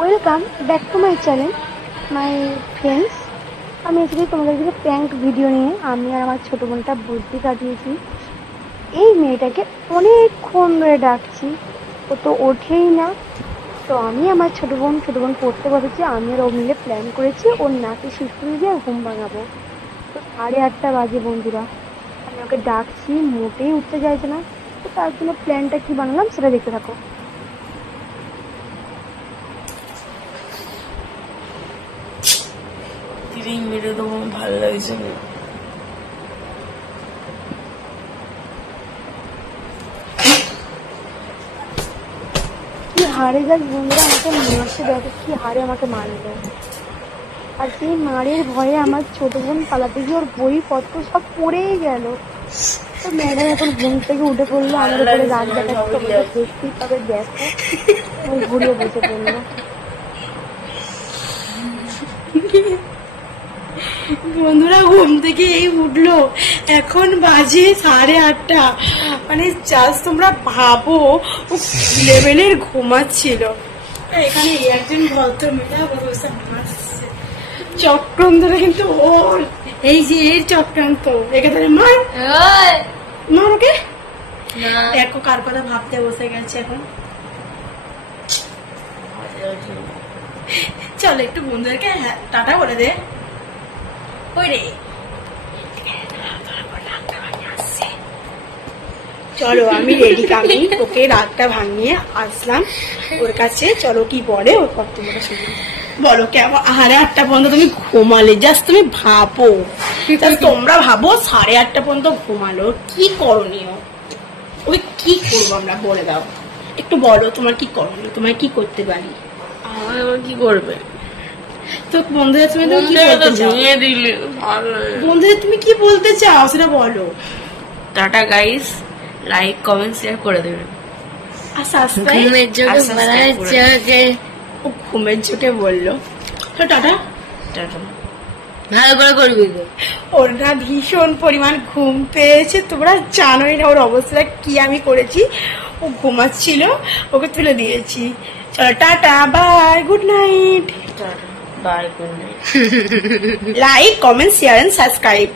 Welcome back to my channel my friends. আমি আজকে তোমাদের কাছে প্র্যাঙ্ক ভিডিও নিয়ে আমি আর আমার ছোটো বোনটা বুদ্ধি কাটিয়েছি। এই মেয়েটাকে অনেকক্ষণ ধরে ডাকছি, ও তো ওঠেই না। তো আমি আমার ছোটো বোন পড়তে বসেছি, আমি আর ও মিলে প্ল্যান করেছি ওর নাকে শিশুরি দিয়ে ঘুম ভাঙাবো। তো 8:30 বাজে বন্ধুরা, আমি ওকে ডাকছি, মোটেই উঠতে চাইছে না। তো তার জন্য প্ল্যানটা কী বানালাম সেটা দেখতে থাকো। মেরে দেবো, ভালো লাগছে না। কি হারে যাক বন্ধুরা, আমাকে মারছে, দেখো কি হারে আমাকে মারলো। আর সেই মারের ভয়ে আমার ছোট বোন পালাতে গিয়ে ওর বইপত্র সব পড়েই গেল। তো ম্যাডাম এখন ঘুম থেকে উঠে পড়লো, আমার উপরে রাগ দেখাচ্ছে, দেখতেই পাবে, দেখো ওই ঘুরিয়ে বসে পড়লো। বন্ধুরা ঘুম থেকে এই উঠলো, এখন বাজে 8:30। মানে জাস্ট তোমরা ভাবো ও লেভেলের ঘুমাচ্ছিল। এখানে একজন ভদ্র মেয়েরা বসে হাসছে। চক্রান্তটা কিন্তু ওর, এই যে এর চক্রান্ত। এখানে মার মার ওকে, দেখো কার কথা ভাবতে বসে গেছে এখন। চলো একটু বন্ধুদেরকে টাটা বলে দে। চলো আমি রেডি, আমি ওকে রাগটা ভাঙিয়ে আসলাম ওর কাছে। চলো কি বলে ওর কর্তব্যটা শুনি। বলো কেমন 8:30 পর্যন্ত তুমি ঘুমালে? জাস্ট তুমি ভাবো, তোমরা ভাবো 8:30 পর্যন্ত ঘুমালো, কি করণীয়? ওই কি করবো আমরা, বলে দাও একটু, বলো তোমার কি করণীয়, তোমার কি করতে পারি? আমার কি করবে? তো বন্ধুদের তুমি কি বলতে চাও? বন্ধুদের তুমি কি বলতে চাও সেটা বলো। Tata guys, like comment share করে দেবেন। আর সাবস্ক্রাইব। ও ঘুমের চোখে বললো। তো টাটা টাটা, ভালো করে করবি। ওর না ভীষণ পরিমাণ ঘুম পেয়েছে, তোমরা জানোই না ওর অবস্থা কি আমি করেছি। ও ঘুমাচ্ছিল, ওকে তুলে দিয়েছি। চলো tata, bye, good night. Tata, bye, good night. Like comment share and subscribe.